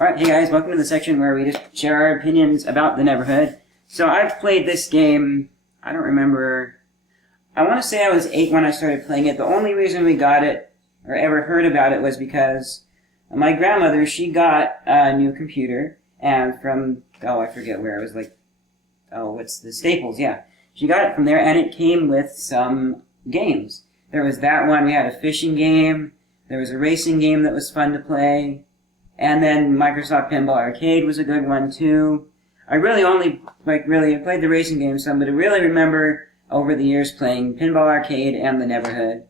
Alright, hey guys, welcome to the section where we just share our opinions about the Neverhood. So I've played this game, I don't remember, I want to say I was 8 when I started playing it. The only reason we got it, or ever heard about it, was because my grandmother, she got a new computer, and from, I forget where, it was like, what's the Staples, yeah. She got it from there, and it came with some games. There was that one, we had a fishing game, there was a racing game that was fun to play, and then Microsoft Pinball Arcade was a good one too. I really only, I played the racing game some, but I really remember over the years playing Pinball Arcade and the Neverhood.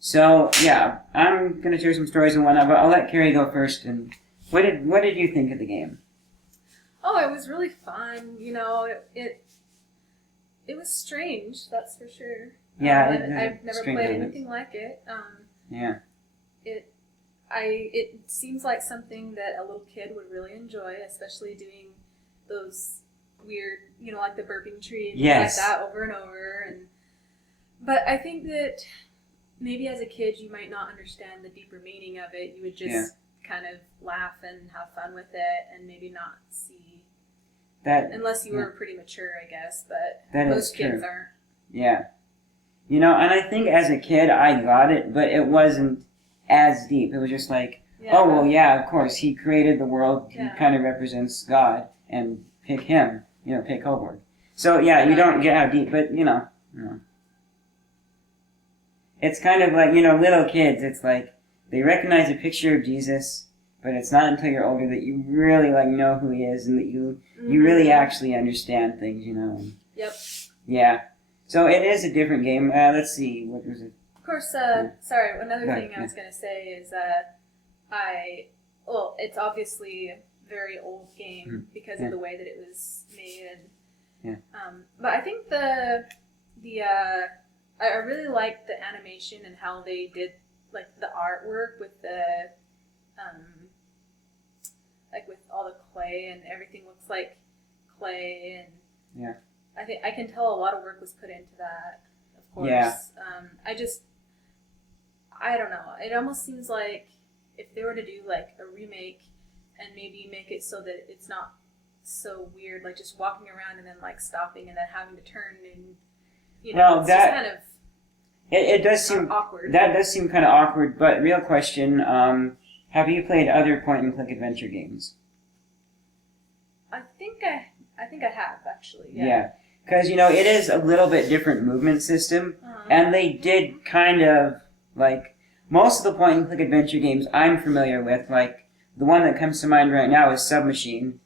So, yeah, I'm going to share some stories and whatnot, but I'll let Carrie go first. And what did you think of the game? Oh, it was really fun. You know, it was strange, that's for sure. Yeah, I've never played anything like it. Yeah. It seems like something that a little kid would really enjoy, especially doing those weird, like the burping tree and yes. things like that over and over. But I think that maybe as a kid you might not understand the deeper meaning of it. You would just kind of laugh and have fun with it and maybe not see that unless you were pretty mature, I guess. But most kids aren't. Yeah. And I think as a kid I got it, but it wasn't as deep. It was just like, of course, he created the world, he kind of represents God, and pick him, pick Hobart. So, you don't get how deep, but, It's kind of like, little kids, it's like, they recognize a picture of Jesus, but it's not until you're older that you really, know who he is, and that you really actually understand things, Yep. Yeah. So, it is a different game. Let's see, what was it? Of course, sorry, another thing I was going to say is it's obviously a very old game because of the way that it was made. But I think I really liked the animation and how they did, the artwork with the, with all the clay and everything looks like clay and I think I can tell a lot of work was put into that, of course. Yeah. I don't know. It almost seems like if they were to do a remake and maybe make it so that it's not so weird, just walking around and then stopping and then having to turn and it's just kind of it does seem awkward. That does seem kind of awkward. But real question: have you played other point-and-click adventure games? I think I have actually. Yeah. Because it is a little bit different movement system, and they did kind of. Most of the point-and-click adventure games I'm familiar with, the one that comes to mind right now is Submachine.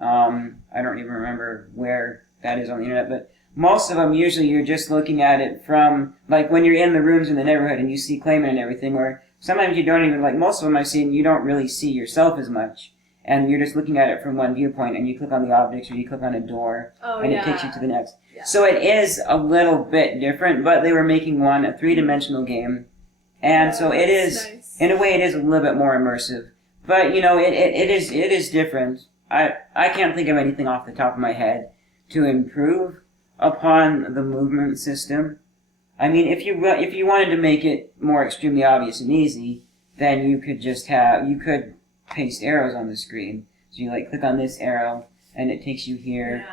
I don't even remember where that is on the internet, but most of them, usually you're just looking at it from, when you're in the rooms in the neighborhood and you see Clayman and everything, or sometimes you don't even, most of them I've seen, you don't really see yourself as much, and you're just looking at it from one viewpoint, and you click on the objects, or you click on a door, it takes you to the next. Yeah. So it is a little bit different, but they were making a three-dimensional game. And so it is, nice. In a way, it is a little bit more immersive. But, it is different. I can't think of anything off the top of my head to improve upon the movement system. I mean, if you wanted to make it more extremely obvious and easy, then you could you could paste arrows on the screen. So you, click on this arrow, and it takes you here.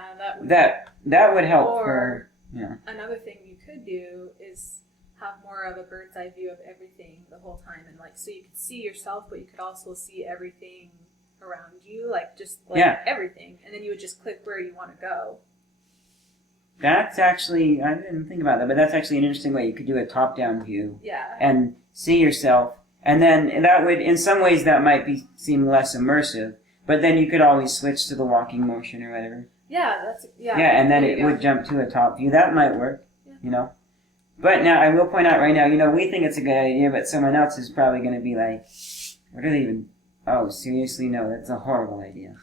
Yeah, that would help for, Another thing you could do is have more of a bird's eye view of everything the whole time, and so you could see yourself, but you could also see everything around you, everything, and then you would just click where you want to go. That's actually, I didn't think about that, but that's actually an interesting way. You could do a top-down view. Yeah. And see yourself, and then that would, in some ways, that might seem less immersive, but then you could always switch to the walking motion or whatever. Yeah, Yeah, and then it would jump to a top view. That might work, But now, I will point out right now, we think it's a good idea, but someone else is probably going to be like, what are they even... Oh, seriously? No, that's a horrible idea.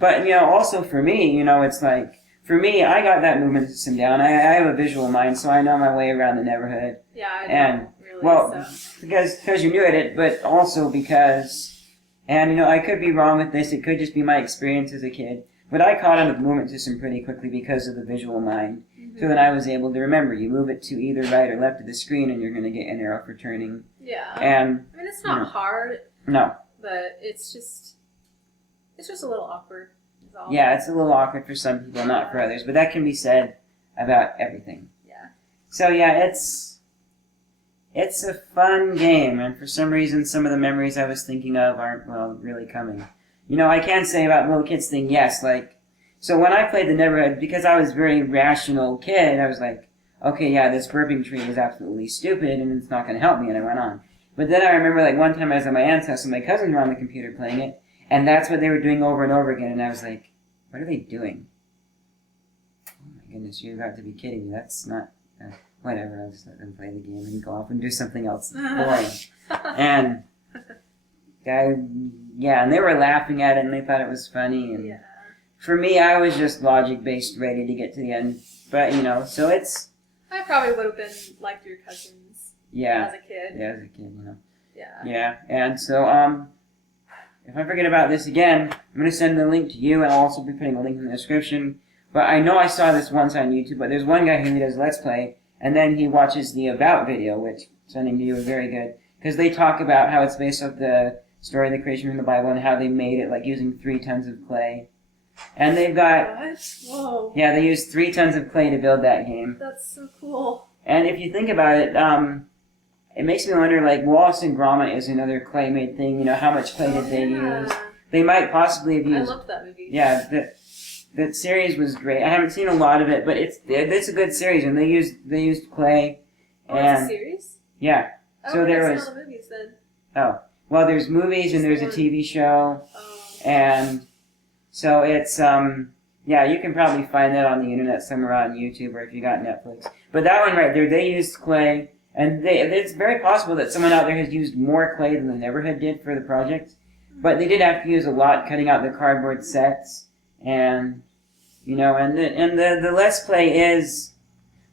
But, also for me, it's for me, I got that movement system down. I have a visual mind, so I know my way around the Neverhood. Yeah, I don't really, because you're new at it, but also because... And, I could be wrong with this. It could just be my experience as a kid. But I caught on to the movement system pretty quickly because of the visual mind. So then I was able to remember, you move it to either right or left of the screen and you're going to get an arrow for turning. Yeah. And it's not hard. No. But it's just, It's just a little awkward. Is all. Yeah, it's a little awkward for some people, not for others, but that can be said about everything. Yeah. So yeah, it's a fun game, and for some reason, some of the memories I was thinking of aren't, well, really coming. You know, I can say about the little kids thing, yes, like, so when I played the Neverhood, because I was a very rational kid, I was like, okay, yeah, this burping tree is absolutely stupid, and it's not going to help me, and I went on. But then I remember, like, one time I was at my aunt's house, and my cousins were on the computer playing it, and that's what they were doing over and over again, and I was like, what are they doing? Oh my goodness, you're about to be kidding me. That's not... whatever, I'll just let them play the game and go off and do something else boring. And... and they were laughing at it, and they thought it was funny, and... Yeah. For me, I was just logic-based, ready to get to the end. But, you know, so it's... I probably would have been like your cousins Yeah. as a kid. Yeah, as a kid, you know. Yeah. Yeah, and so, if I forget about this again, I'm going to send the link to you, and I'll also be putting a link in the description. But I know I saw this once on YouTube, but there's one guy who does Let's Play, and then he watches the About video, which, sending to you, is very good. Because they talk about how it's based off the story of the creation from the Bible, and how they made it, like, using 3 tons of clay. And they've got... What? Whoa. Yeah, they used 3 tons of clay to build that game. That's so cool. And if you think about it, it makes me wonder, like, Wallace and Gromit is another clay-made thing. You know, how much clay did they use? They might possibly have used... I loved that movie. Yeah, that series was great. I haven't seen a lot of it, but it's a good series, and they used clay. Oh, and, it's a series? Yeah. Oh, So there I've was... seen all the movies then. Oh. Well, there's movies, and there's a TV show, Oh. and... So it's, yeah, you can probably find that on the internet somewhere on YouTube or if you got Netflix. But that one right there, they used clay, and it's very possible that someone out there has used more clay than the Neverhood did for the project. But they did have to use a lot cutting out the cardboard sets, and, you know, and the Let's Play is,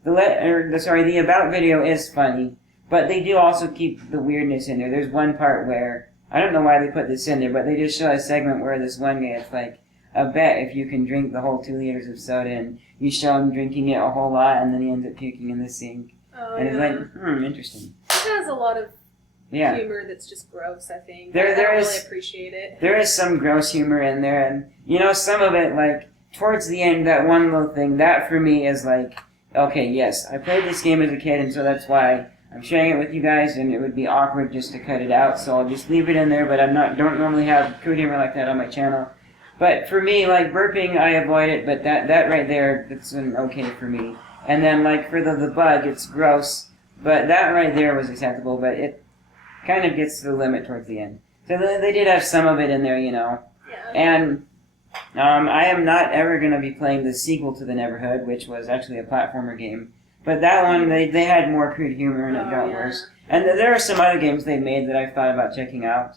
the About video is funny, but they do also keep the weirdness in there. There's one part where, I don't know why they put this in there, but they just show a segment where this one guy, it's like, a bet if you can drink the whole 2 liters of soda, and you show him drinking it a whole lot, and then he ends up puking in the sink. Oh, and yeah. it's like, interesting. It has a lot of Yeah. humor that's just gross, I think. There I don't is- really appreciate it. There is some gross humor in there, and, you know, some of it, like, towards the end, that one little thing, that for me is like, okay, yes, I played this game as a kid, and so that's why I'm sharing it with you guys, and it would be awkward just to cut it out, so I'll just leave it in there, but don't normally have crude humor like that on my channel. But for me, like, burping, I avoid it, but that right there, that's an okay for me. And then, like, for the bug, it's gross, but that right there was acceptable, but it kind of gets to the limit towards the end. So they did have some of it in there, you know. Yeah. And I am not ever going to be playing the sequel to the Neverhood, which was actually a platformer game. But that one, they had more crude humor and it got worse. And there are some other games they made that I've thought about checking out.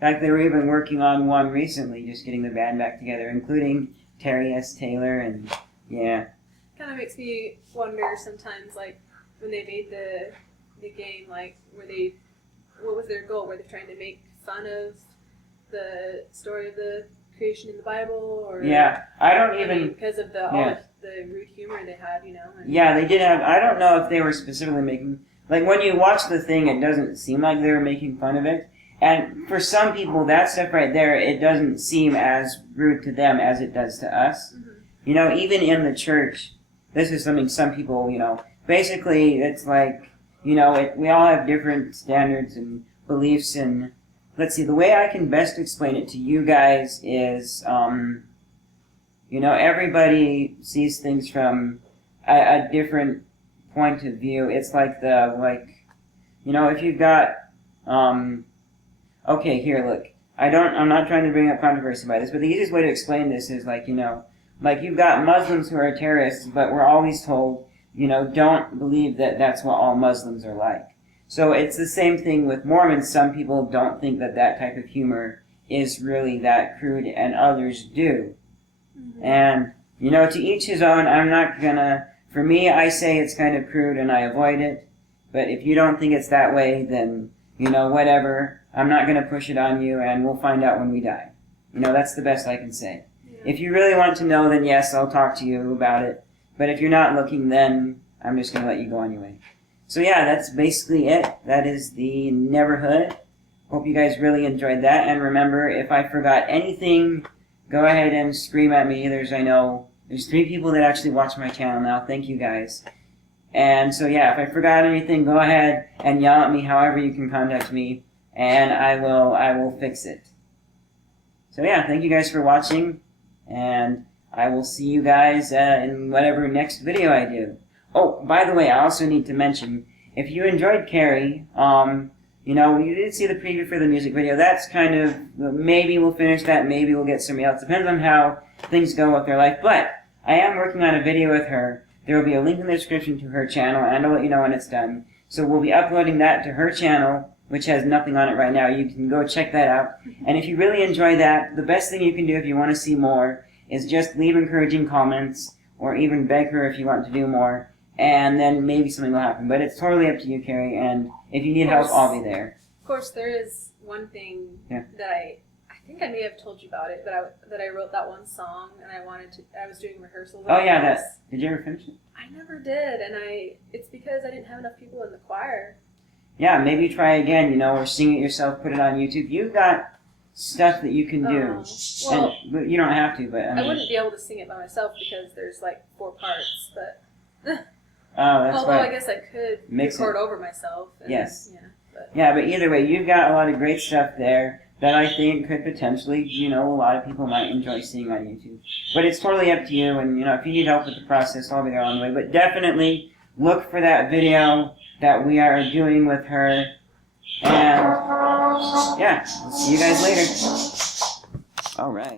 In fact, they were even working on one recently, just getting the band back together, including Terry S. Taylor, and yeah. Kind of makes me wonder sometimes, like, when they made the game, like, what was their goal? Were they trying to make fun of the story of the creation in the Bible, or Yeah, I don't even... because of all Yeah. the rude humor they had, you know? And, Yeah, they did have... I don't know if they were specifically making... Like, when you watch the thing, it doesn't seem like they were making fun of it. And for some people, that stuff right there, it doesn't seem as rude to them as it does to us. Mhm. You know, even in the church, this is something some people, you know... Basically, it's like, you know, we all have different standards and beliefs, and... Let's see, the way I can best explain it to you guys is, you know, everybody sees things from a different point of view. It's like you know, if you've got, okay, here, look. I'm not trying to bring up controversy by this, but the easiest way to explain this is like, you know, like you've got Muslims who are terrorists, but we're always told, you know, don't believe that that's what all Muslims are like. So it's the same thing with Mormons. Some people don't think that type of humor is really that crude, and others do. Mhm. And, you know, to each his own. I'm not gonna... For me, I say it's kind of crude and I avoid it. But if you don't think it's that way, then, you know, whatever. I'm not gonna push it on you, and we'll find out when we die. You know, that's the best I can say. Yeah. If you really want to know, then yes, I'll talk to you about it. But if you're not looking, then I'm just gonna let you go on your way. So yeah, that's basically it. That is the Neverhood. Hope you guys really enjoyed that. And remember, if I forgot anything go ahead and scream at me. There's 3 people that actually watch my channel now. Thank you guys. And so yeah, if I forgot anything, go ahead and yell at me however you can contact me, and I will fix it. So yeah, thank you guys for watching, and I will see you guys in whatever next video I do. Oh, by the way, I also need to mention, if you enjoyed Carrie, you did see the preview for the music video. That's kind of, maybe we'll finish that, maybe we'll get somebody else. Depends on how things go with their life. But I am working on a video with her. There will be a link in the description to her channel, and I'll let you know when it's done. So we'll be uploading that to her channel, which has nothing on it right now. You can go check that out. And if you really enjoy that, the best thing you can do if you want to see more is just leave encouraging comments, or even beg her if you want to do more, and then maybe something will happen. But it's totally up to you, Carrie, and if you need help, I'll be there. Of course, there is one thing that I think I may have told you about it, that I wrote that one song, and I was doing rehearsals. Oh yeah, did you ever finish it? I never did, and it's because I didn't have enough people in the choir. Yeah, maybe try again, or sing it yourself, put it on YouTube. You've got stuff that you can do. Well, but you don't have to, but I wouldn't be able to sing it by myself because there's like 4 parts, but although I guess I could record over myself. Yes. Yeah, but either way, you've got a lot of great stuff there that I think could potentially, a lot of people might enjoy seeing on YouTube. But it's totally up to you, and, if you need help with the process, I'll be there on the way. But definitely look for that video that we are doing with her. And, yeah, we'll see you guys later. All right.